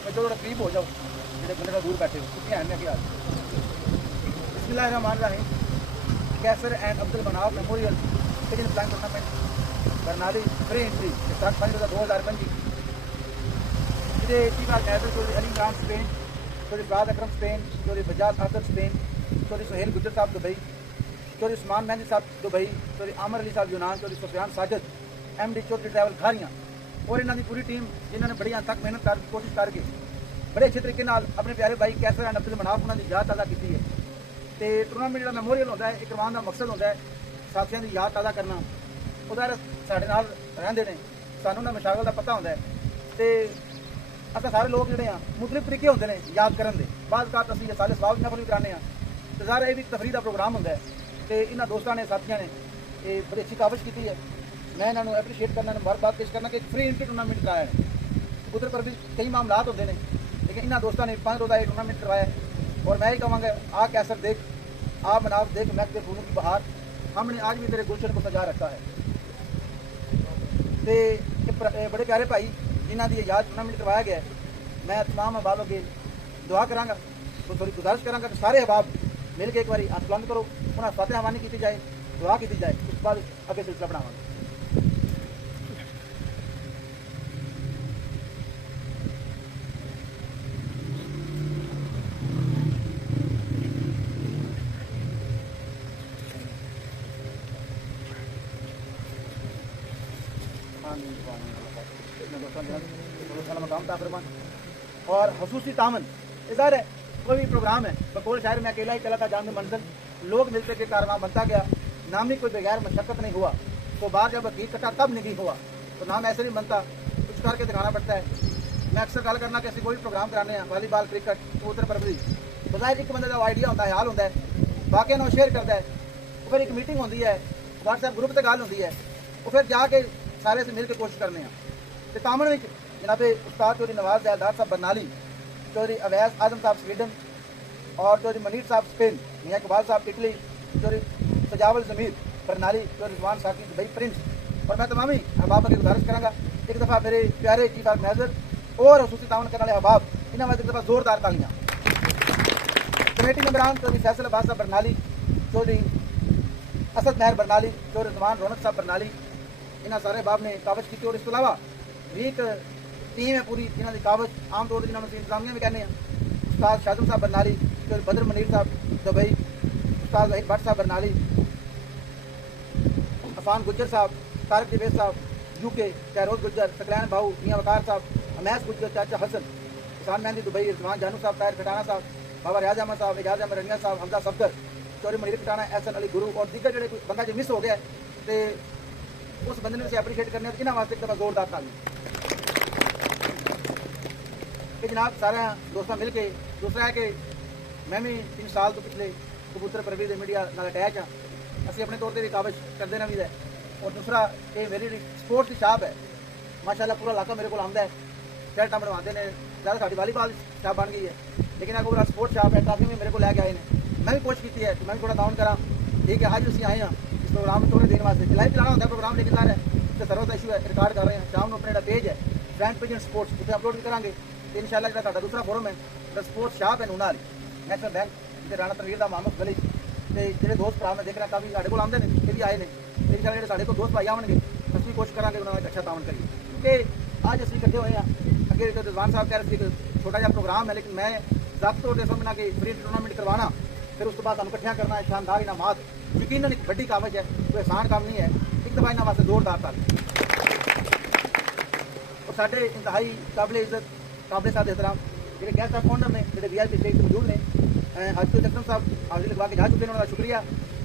बच्चों थोड़ा करीब हो जाओ, जो बंदे का दूर बैठे हो छुट्टियाँ हैं क्या। बिस्मिल्लाहिर्रहमानिर्रहीम। Qaiser and Abdul Manaf memorial pigeon flying tournament Barnali free entry start 5/2025 इधे इतिहाद मैदर Chaudhary Ali Imran Spain, Chaudhary Farad Akram Spain, Chaudhary Bajaj Asad Spain, Chaudhary Suhail Gujjar Sahab Dubai, Chaudhary Usman mehndi साहब दुबई, चौधरी आमर अली साहब यूनान, चौधरी सुफियान साजिद MD चौधरी ट्रैवल घारियाँ और इन्होंने पूरी टीम जिन्होंने बड़ी अंत तक मेहनत कर कोशिश करके बड़े अच्छे तरीके अपने प्यारे भाई कैसर एंड अब्दुल मनाफ उन्होंने याद ताज़ा की है। तो टूर्नामेंट जो मैमोरियल होता है एक करवाने का मकसद होता है साथियों की याद ताज़ा करना। उधर साढ़े नाल रहंदे ने, सानू ना मशागल का पता होता है। तो अस सारे लोग जोड़े हैं मुख्तलिफ तरीके होंगे ने याद करने के बाद असीं सारे सवाल नफल भी कराने। तो सारा ये भी तफरीह का प्रोग्राम होंगे। तो इन्होंने दोस्तों ने साथियों ने ये बड़ी अच्छी काविश की है। मैं इन्होंने एप्रीशिएट करना मुबारकबाद पेश करना कि एक फ्री एंट्री टूर्नामेंट कराया है। उधर पर भी कई मामलात होते हैं, लेकिन इन्होंने दोस्तों ने 5 रोज़ा टूर्नामेंट करवाया है। और मैं ही कहूँगा आ कैसर देख, आ मनाफ देख, महक दे फूलों की बहार, हमने आज भी तेरे गुलशन को सजा रखा है। तो बड़े प्यारे भाई जिन्हों की याद टूर्नामेंट करवाया गया है, मैं तमाम अहबाबों के दुआ कराँगा, तो थोड़ी गुजारिश कराँगा कि सारे अहबाब मिल के एक बार हाथ बुलंद करो, उन्हें फतेह हवानी की जाए, दुआ की जाए, उस बाद अगे सिलसिला बनावांगे। और खसूसी तामन इधर है, कोई भी प्रोग्राम है बकौल शायर में अकेला ही चला था जान में मंजिल, लोग मिलकर के कारवां बनता गया, नाम ही कोई बगैर मशक्कत नहीं हुआ, तो बाहर जब हकीक कटा तब नहीं हुआ, तो नाम ऐसे नहीं बनता, कुछ करके दिखाना पड़ता है। मैं अक्सर गल करना कि असं कोई प्रोग्राम कराने हैं, वॉलीबॉल क्रिकेट कबूतर परवरी, बजाय एक बंदे का आइडिया होता है, हाल होता है, बाकी ना शेयर करता है, फिर एक मीटिंग होती है, व्हाट्सएप ग्रुप से गल होती है, वो फिर जाके सारे से मिल के कोशिश करने हैं। तो तामन में जनाब उस्ताद चौधरी नवाज जैदार साहब बरनाली, चौधरी अवैस आजम साहब स्वीडन और चौधरी मनीर साहब स्पेन, मियाँ इकबाल साहब इटली, चौधरी सजावल जमीर बरनाली, चौधरी रिजवान साकी दुबई प्रिंस। और मैं तमाम ही अहबाब की गुजारिश कराँगा एक दफ़ा मेरे प्यारे चीफ ऑफ मैनेजर और खसूसी तावन करने वाले अहबाब इन्होंने वास्ते एक दफ़ा जोरदार तालियां। कमेटी मेंबरान चौधरी फैसल अब्बास साहब बरनाली, चौधरी असद महर बरनाली, चौधरी रिजवान रौनक साहब बरनाली, इन्होंने सारे अहबाब ने कावज की। और इस अलावा भी एक टीम है पूरी जिन्होंने कावज आमतौर पर जिन्होंने इंतजामिया भी कहने हैं, उस्ताद शाजम साहब बरनाली, चौधरी बदर मनीर साहब दुबई, उस्ताद वहीद भट्ट साहब बरनाली, अफान गुज्जर साहब, तारक दिवेश साहब UK, कैरोज गुज्जर, सकलैन भाऊ, मियाँ वकार साहब, अमैस गुज्जर, चाचा हसन, किसान मेहंदी दुबई, रिजवान जानू साहब, ताहिर खटाना साहब, बाबा रियाज अहमद साहब, एजाज अहमद रनिया साहब, हमजा सफदर, चौधरी मनीर खटाना, एहसन अली गुरु और दीगर जो बंदा जो मिस हो गया तो उस बंदे ने एप्रीशिएट करने इन्होंने वास्ते एक दफ़ा जोरदार ताली। कि जनाब सारे दोस्तों मिल के दूसरा है कि मैं भी 3 साल तो पिछले कबूतर परवरी के मीडिया नाल अटैच हाँ, असं अपने तौर पर भी काविश करते ना भी है। और दूसरा ये मेरी स्पोर्ट्स की शाप है, माशाल्लाह पूरा इलाका मेरे को आता है, शर्टा बनवाते हैं, ज़्यादा साड़ी वॉलीबॉल शाप बन गई है, लेकिन अगर पूरा स्पोर्ट्स शाप है काफ़ी भी मेरे को लैके आए हैं। मैं भी कोशिश की है कि मैं भी थोड़ा डाउन करा, ठीक है आज अभी आए हैं इस प्रोग्राम में थोड़े दिन वास्ते लाइव चलाना होता है प्रोग्राम, लेकिन सारे तो सर्वर का इशू है, रिकॉर्ड कर रहे हैं। शाम को अपना पेज है फ्रैंक पिजन स्पोर्ट्स उसमें अपलोड भी करेंगे। तो इंशाल्लाह जो दूसरा फोरम है स्पोर्ट्स शाप है नूना वाली नेशनल बैंक जिसे राणा तनवीर का मोहम्मद गली, तो जो दोस्त भरा मैं देखना काफ़ी साढ़े को आते हैं, ये भी आए हैं, इंशाल्लाह जो साढ़े को दोस्त भाई आएंगे असं कोशिश करेंगे उन्होंने अच्छा तावन करिए। क्योंकि आज असं इकट्ठे हुए हैं, अगे तो रिजवान साहब कह रहे थे छोटा जहा प्रोग्राम है, लेकिन मैं ज़ाब्त तौर पर समझना कि फ्री टूर्नामेंट करवाना, फिर उस बाद हम इकट्ठियाँ करना है, शानदार इनामात, यकीनन एक बड़ी कामज है, कोई आसान काम नहीं है। एक दफ़ा इन्होंने वास्ते जोरदार ताली। और साढ़े इंतहाई काबिल इज्जत काबिल साहब एहतराम जो गेस्ट ऑफ ऑनर ने जो VIP स्टेज पर मौजूद ने, हाजी अकरम साहब हाजिरी लगवा के जा चुके हैं, उन्होंने शुक्रिया।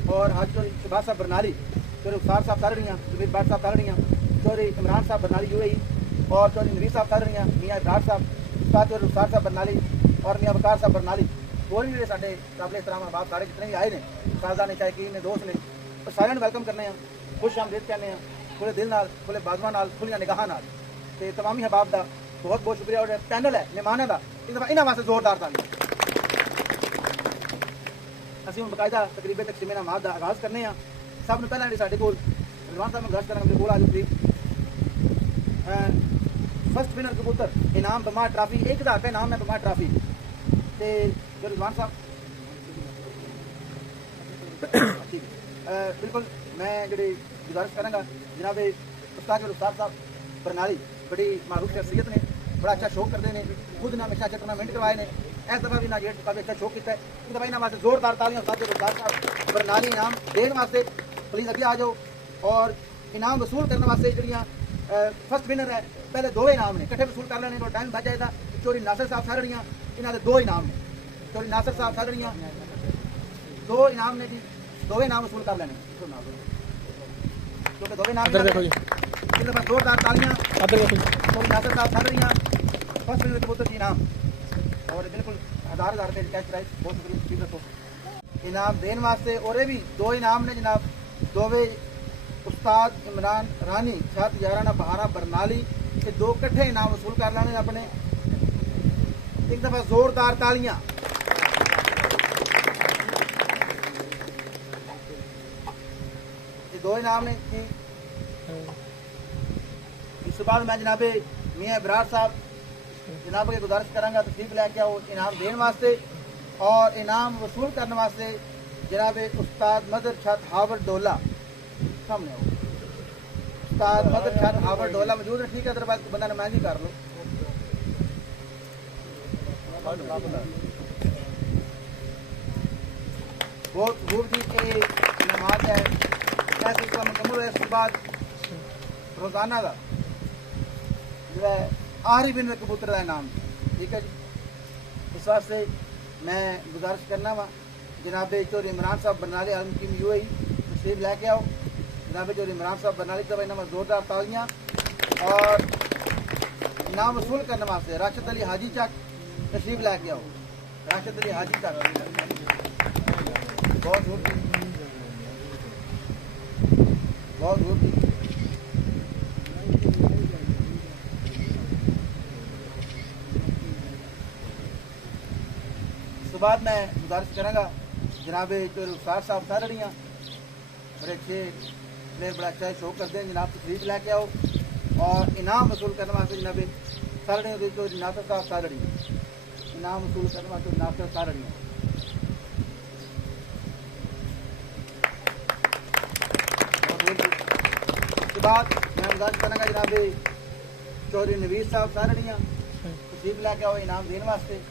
और हाजी शहबाज साहब बरनाली, चौधरी उस्ताद साहब सारे रही, जुबीर बाट साहब सारे रही, चौधरी इमरान साहब बरनाली UAE और चौधरी नवीर साहब सारे रही, मियाँ इब्रार साहब, उस्ताद चौधरी उस्ताद साहब बरनाली और मियाँ वकार साहब बरनाली, और भी जो साढ़े काबिल एहतराम अहबाब सारे जितने भी आए हैं, साजा ने शायकीन ने दोस्त ने, तो सारे वेलकम करने हैं, खुश आमदीद कहने हैं, खुले दिल नाल, खुले बाजवा नाल, खुलियां निगाहां नाल। ते तमामी अहबाब का बहुत बहुत शुक्रिया। और पैनल है मेहमानों का इस दफ़ा इन्होंने वास्ते जोरदार ताली। असं हम बकायदा तकरीबन तकसीम इनामात का आगाज़ करने हैं। सब ने पहले साढ़े को रिजवान साहब में गश करेंगे, मेरे को आ जाओ प्लीज। फर्स्ट विनर कबूतर इनाम बमा ट्राफी 1000 रुपये इनाम है बमा ट्राफी ते जो रिजवान साहब ठीक बिल्कुल मैं जी गुजारिश करूँगा जनाब उस्ताद साहब बरनाली बड़ी मारूफ शख्सियत ने बड़ा अच्छा शो करते हैं खुद ने हमेशा अच्छा टूर्नामेंट करवाए ने इस दफा भी नाजेट काफ़ी अच्छा शो किया है इस दफा इन्होंने वास्ते जोरदार तालियां उस्ताद साहब बरनाली इनाम देने वास्ते प्लीज़ अगे आ जाओ और इनाम वसूल करने वास्ते जड़ियाँ फर्स्ट विनर है पहले दो इनाम ने कट्ठे वसूल कर लेने तो टाइम बच जाएगा चोरी नासिर साहब सारड़ियाँ इन्होंने दो इनाम ने चोरी नासिर साहब सारड़ियाँ दो इनाम ने जी दो इनाम वसूल कर लेने क्योंकि दो इनाम इस दफा जोरदार तालियां चोरी नासिर साहब सारड़ियाँ फर्स्ट विनर कबूतर जी इनाम और बिल्कुल 1000 रुपये कैश प्राइस बहुत शुक्रिया रखो इनाम देने वास्ते और भी दो इनाम ने जनाब दोवे उस्ताद इमरान रानी छत याराना बहारा बरनाली ये दो कट्ठे इनाम वसूल कर लेने अपने एक दफा जोरदार तालियां ये दो इनाम ने जी इस बाद मैं जनाबे मियाँ इब्रार साहब जनाब की गुजारिश करांगा तशरीफ लैके आओ इनाम देने वास्ते और इनाम वसूल करने वास्ते जनाब उस्ताद मदर छत हावर डोला सामने आओ उस्ताद मदर छत हावर डोला मौजूद है ठीक है अदरवाइज बंदा नुमाइंदगी कर लो बहुत खूब जी के नमाज है सिलसिला मुकम्मल है इसके बाद रोजाना का जो है आखिरी विनर कबूतर का इनाम ठीक है जी इस वास्ते मैं गुजारिश करना वा जनाब चोरी इमरान साहब बरनाली आलमकीम UAE तशरीफ लैके आओ जनाब चोरी इमरान साहब बरनाली दफा इन्होंने जोरदार तालियां और इनाम वसूल करने वास्ते राशिद अली हाजी चक तशरीफ लैके आओ राशिद अली हाजी चक बहुत दूर उसके बाद मैं गुजारिश करूँगा जनाब उस्ताद साहब सारड़ियाँ बड़े अच्छे प्लेयर बड़ा अच्छा शो करते हैं जनाब तशरीफ लैके आओ और इनाम वसूल करने वास्ते जनाब सारड़ियों तो नासिर साहब सारड़ियाँ इनाम वसूल करने वास्ते नासिर सारड़ियाँ उसके बाद मैं गुजारिश करूँगा जनाब चौधरी नवीर साहब सारड़ियाँ तशरीफ लैके आओ इनाम देने वास्ते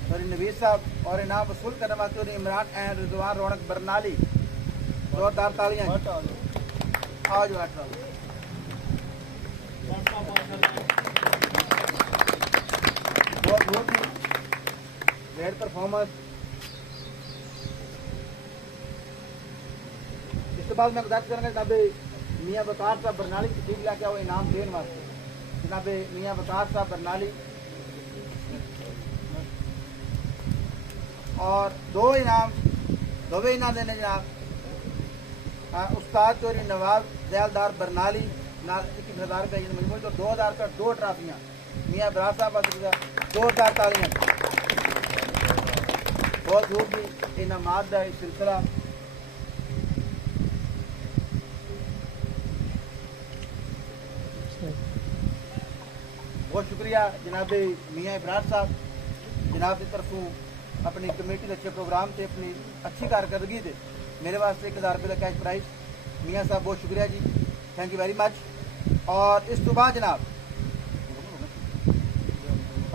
चौधरी नवीर साहब और इनाम वसूल करने वास्ते और इमरान एंड रिजवान रौनक बरनाली जोरदार तालियां आज बहुत ग्रेट परफॉर्मेंस इसके बाद मैं गुजारिश करूँगा जनाब मियाँ बतार साहब बरनाली तशरीफ लेके आओ इनाम देने वास्ते जनाब मियाँ बतार साहब बरनाली और दो इनाम देने जनाब उस्ताद चोरी नवाब जैलदार बरनाली 21,000 रुपये मजमूरी तो 2000 का दो ट्राफियाँ मियाँ इब्रार साहब 2000 तालियां बहुत दूर भी इनामात का सिलसिला बहुत शुक्रिया जनाब मियाँ इब्रार साहब जनाब की तरफों अपनी कमेटी के अच्छे प्रोग्राम से अपनी अच्छी कारकर्दगी से मेरे वास्ते 1000 रुपये का कैश प्राइज मियाँ साहब बहुत शुक्रिया जी थैंक यू वेरी मच और इस तो बाद जनाब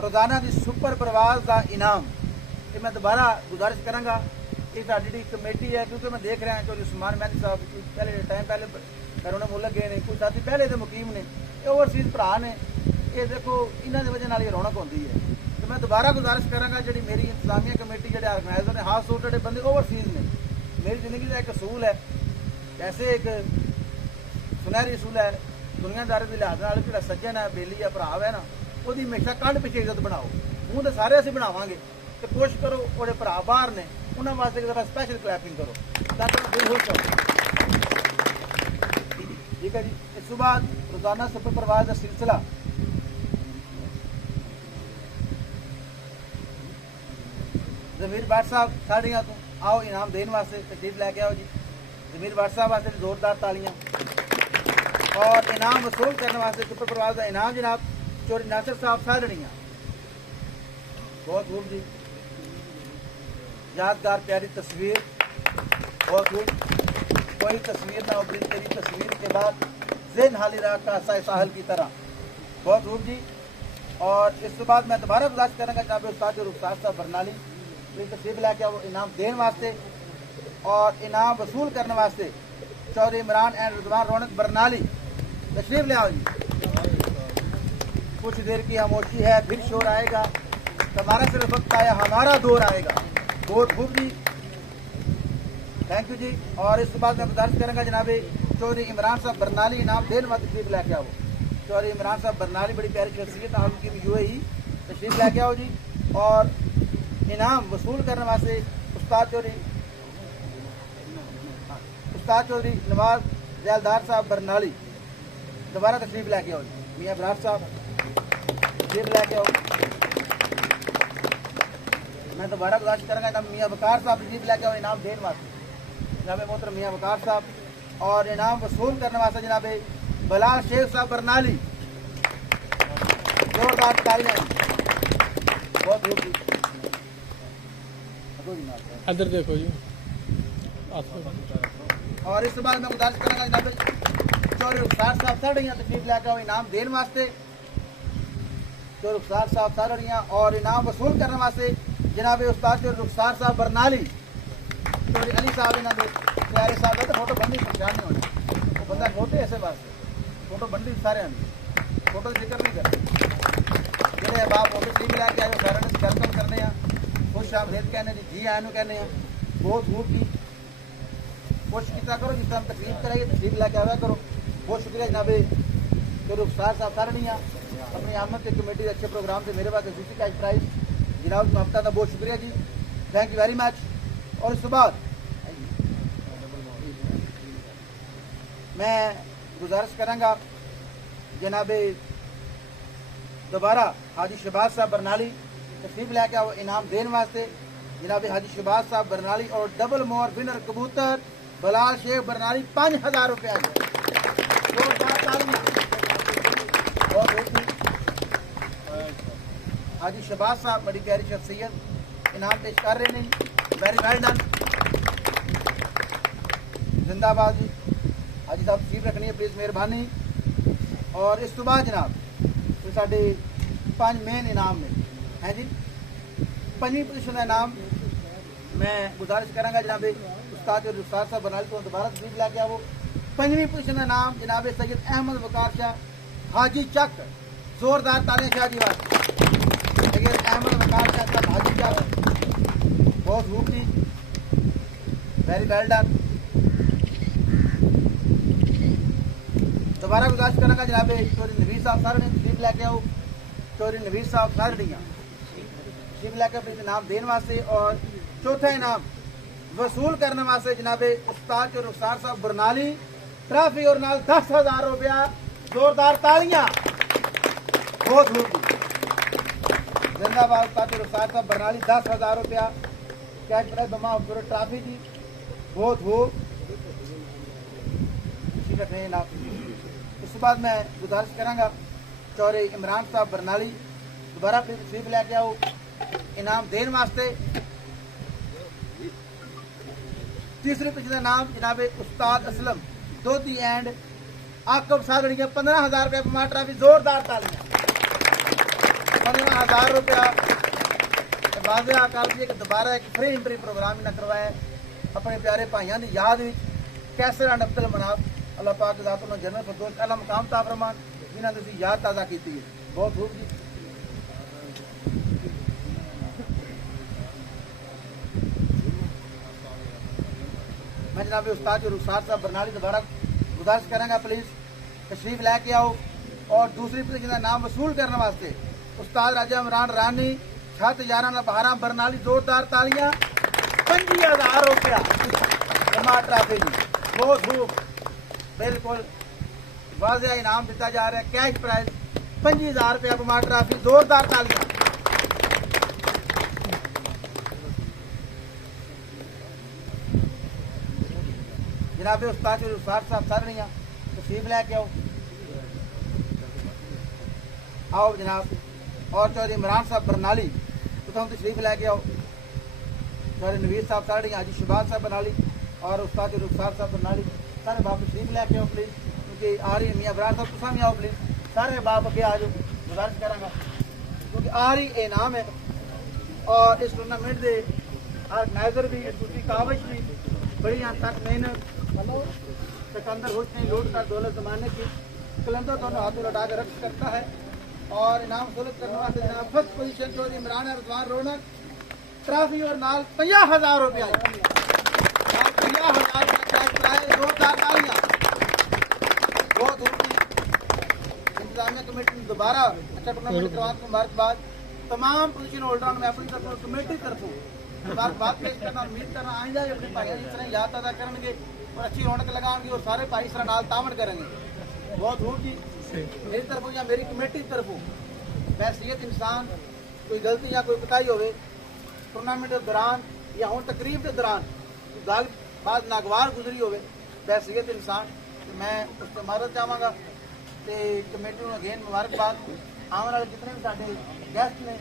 रोजाना की सुपर प्रवास का इनाम ये मैं दोबारा गुजारिश कराँगा ये साड़ी जी कमेटी है क्योंकि मैं देख रहा चौधरी उस्मान महंदी साहब पहले टाइम पहले करोना मुल्क गए ने कुछ साथी पहले तो मुकीम ने ये ओवरसीज भरा ने ये देखो इन्होंने वजह नाल रौनक होती है तो मैं दोबारा गुजारिश कराँगा जी मेरी इंतजामिया कमेटी जो ऑर्गेनाइजर ने खास तौर पर बंदे ओवरसीज ने मेरी जिंदगी का एक असूल है कैसे एक सुनहरी असूल है दुनियादारी के लिहाज नाल जो सज्जन है बेली है भरा है ना वो हमेशा कंध पिछे इज्जत बनाओ हूँ तो सारे असीं बनावांगे तो कोशिश करो वो भरा बाहर ने उन्होंने वास्ते एक दफा स्पैशल क्लैपिंग करो ताकि दिल खुश हो ठीक है जी इस बाद रोजाना सुपर प्रवास का सिलसिला जमीर बाट साहब साड़ियाँ तो आओ इनाम देने वास्ते तशरीफ लैके आओ जी जमीर बाट साहब वास्ते जोरदार तालियां और इनाम वसूल करने वास्ते सुपर प्रवास का इनाम जनाब चौधरी नासिर साहब सालड़ियाँ, बहुत खूब जी। यादगार प्यारी तस्वीर, बहुत खूब। कोई तस्वीर ना उभरी तेरी तस्वीर के बाद, ज़हन हाली रहा कासा साहल की तरह, बहुत खूब जी। और इसके बाद मैं दोबारा गुजारिश करूँगा जनाब उस्ताद रुखसार साहब बरनाली प्लीज तशरीफ लेके आओ इनाम देने वास्ते और इनाम वसूल करने वास्ते। चौधरी इमरान एंड रिजवान रौनक बरनाली तशरीफ ले आओ जी। कुछ देर की खामोशी है, फिर शोर आएगा, हमारा सिर्फ वक्त आया, हमारा दौर आएगा, बहुत खूब जी, थैंक यू जी। और इसके बाद मैं गुजारिश करूँगा जनाब चौधरी इमरान साहब बरनाली इनाम देने वास्ते तशरीफ लेके आओ। चौधरी इमरान साहब बरनाली बड़ी प्यारी शख्सियत हाल की UAE तशरीफ लेके आओ जी। और इनाम वसूल करने वास्ते उस्ताद चौधरी नवाज जैलदार साहब बरनाली दोबारा तशरीफ लेके आओ जी। मियाँ बरार साहब तशरीफ लेके आओ। मैं दोबारा गुजारिश करूँगा जनाब मियाँ वकार साहब तशरीफ लेके आओ इनाम देने वास्ते, जनाब मोहतरम मियाँ वकार साहब। और इनाम वसूल करने वास्ते जनाब बलाल शेख साहब बरनाली, जोरदार तालियां, बहुत खूब। इधर देखो जी। और इस बाद मैं गुजारिश करूँगा जनाब चौधरी रुखसार साहब सालड़ियाँ तशरीफ लेकर आओ इनाम देने वास्ते। चौधरी रुखसार साहब सालड़ियाँ और इनाम वसूल करने वास्ते जनाब उस्ताद चौधरी रुखसार साहब बरनाली, चौधरी अली साहब इन्हों प्यारे साहब का तो फोटो बननी परेशान नहीं होना, वो बंदा छोटे ऐसे वास्ते फोटो बननी सारे फोटो जिक्र नहीं करते ਜਿਹੜੇ ਬਾਪ फोटो टीम लैके आए सारे वेलकम करने खुश आमदेद कहने जी आए कहने बहुत खूब की कोशिश किया करो जिस तरह तकलीफ कराइए तकलीफ लैके आया करो। बहुत शुक्रिया जनाब चौधरी रुखसार साहब सालड़ियाँ अपनी आमद के कमेटी अच्छे प्रोग्राम से मेरे पास खुशी का प्राइज जनाब हफ्ता का बहुत शुक्रिया जी, थैंक यू वेरी मच। और इसके बाद मैं गुजारिश कराँगा जनाब दोबारा हाजी शहबाज साहब बरनाली तशरीफ लेके आओ इनाम देने वास्ते। जनाब हाजी शहबाज साहब बरनाली और डबल मोर विनर कबूतर बलाल शेख बरनाली 5000 रुपया हाजी शहबाज साहब बड़ी प्यारी शख्सियत इनाम पेश कर रहे हैं, वेरी वेल डन, जिंदाबाद जी। हाजी साहब तशरीफ रखनी है प्लीज़ मेहरबानी। और इस तो बाद जनाब साढ़े 5 मेन इनाम में हैं जी। 5वीं पोजीशन का इनाम मैं गुजारिश कराँगा जनाब उस्ताद रुखसार साहब बरनाली को दोबारा तशरीफ लेके आओ। 5वीं पोजीशन का इनाम जनाब सैयद अहमद वकार शाह हाजी चक, जोरदार तालियां शाह जी वास्ते। सैयद अहमद वकार शाह साहब हाजी चक, बहुत खूब जी, वेरी वेल डन। दोबारा गुजारिश कराँगा जनाब चौधरी नवीर साहब सारे तशरीफ लेके आओ। चौधरी नवीर साहब सालड़ियाँ तशरीफ लेके अपने इनाम देने वास्ते। और चौथा इनाम वसूल करने वास्ते जनाब उस्ताद चौधरी रुखसार साहब बरनाली ट्रॉफी और नाल 10,000 रुपया, जोरदार तालियां, बहुत खूब जिंदाबाद उस्ताद चौधरी रुखसार साहब बरनाली 10,000 रुपया कैश प्राइज बमा ट्रॉफी जी, बहुत खूब रखने इनाम। उसके बाद मैं गुजारिश कराँगा चौधरी इमरान साहब बरनाली दोबारा फिर तशरीफ लेके आओ इनाम देने वास्ते। तीसरे पिछले नाम जनाब उस्ताद असलम दोधी एंड आकब सागड़ियाँ 15,000 रुपया बमा ट्रॉफी, जोरदार तालियां, 15,000 रुपया। वाज़ेह आकाल जी दोबारा एक फ्री एंट्री प्रोग्राम इन्हें करवाया अपने प्यारे भाइयों की याद में कैसर एंड अब्दुल मनाफ अल्लाह पाक ज़ात उन्होंने जनरल फरदौस अला मकाम ता फरमान जिन्होंने तुसी याद ताज़ा की है, बहुत खूब जी। मैं जनाब उस्ताद रुखसार साहब बरनाली दोबारा गुजारिश कराँगा प्लीज़ तशरीफ लेके आओ। और दूसरी पोजीशन का नाम वसूल करने वास्ते उस्ताद राजा इमरान रानी छत 11 बरनाली, जोरदार तालियां, 50,000 रुपया जमा ट्रॉफी जी, बहुत खूब, बिल्कुल वाज़ेह इनाम दिता जा रहा है, कैश प्राइज 50,000 रुपया बमा ट्रॉफी, जोरदार तालियां। जनाब उस्ताद रुखसार साहब सालड़ियाँ तशरीफ लेके आओ। आओ जनाब। और चौधरी इमरान साहब बरनाली तुम तशरीफ लैके आओ। चौधरी नवीर साहब साढ़े हाजी शहबाज साहब बरनाली और उस्ताद रुखसार साहब बरनाली सारे बाप तशरीफ लैके आओ प्लीज़, क्योंकि आ रही मियाँ बरार साहब तुम भी आओ प्लीज़, सारे बाप अगे आ जाओ, गुजारिश करांगा क्योंकि आ रही इनाम है। और इस टूर्नामेंट के ऑर्गेनाइजर भी दूसरी काविश भी बड़ी तक मेहनत सिकंदर हुस्न लूट कर दौलत जमाने की कलंदर दोनों हाथों लौटा कर रक्ष करता है। और इनाम वसूलत करने वास्ते जनाब फर्स्ट पोजीशन चौधरी इमरान रजवान रौनक ट्रॉफी और नाल 50,000 रुपया 50,000 बहुत इंतजामिया कमेटी ने दोबारा अच्छा टूर्नामेंट करवाने को मुबारकबाद। तमाम पोजीशन होल्डर में अपनी तरफ कमेटी तरफों मुबारकबाद पेश करना, उम्मीद करना आइंदा अपने भाइयों की तरह याद अदा करेंगे और अच्छी रौनक लगाएंगे और सारे भाई इस तरह नाल तामन करेंगे। बहुत दूर की मेरी तरफों या मेरी कमेटी की तरफों हैसियत इंसान कोई गलती या कोई कोताही होवे टूर्नामेंट के दौरान या हूँ तकरीब के दौरान गल बात नागवार गुजरी होवे हैसियत इंसान मैं उससे मारत चाहवागा। तो कमेटी को अगेन मुबारकबाद। आने वाले जितने भी साढ़े गेस्ट ने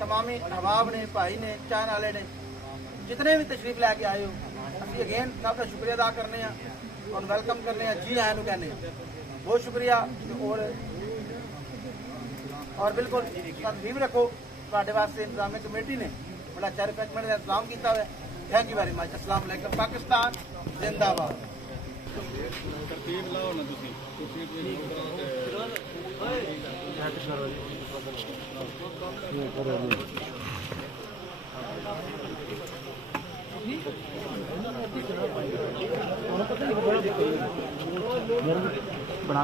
तमामी अहबाब ने भाई ने चाहने वाले ने जितने भी तशरीफ लैके आए हो अभी अगेन सबका शुक्रिया अदा करने और वेलकम करने जी आया कहने बहुत शुक्रिया। और बिल्कुल तनजीम रखो ਤੁਹਾਡੇ वास्ते इंतजामी कमेटी ने बड़ा अच्छा रिफ्रेशमेंट का इंतजाम किया हुआ है। Thank you very much. अस्सलाम वालेकुम। पाकिस्तान जिंदाबाद। बना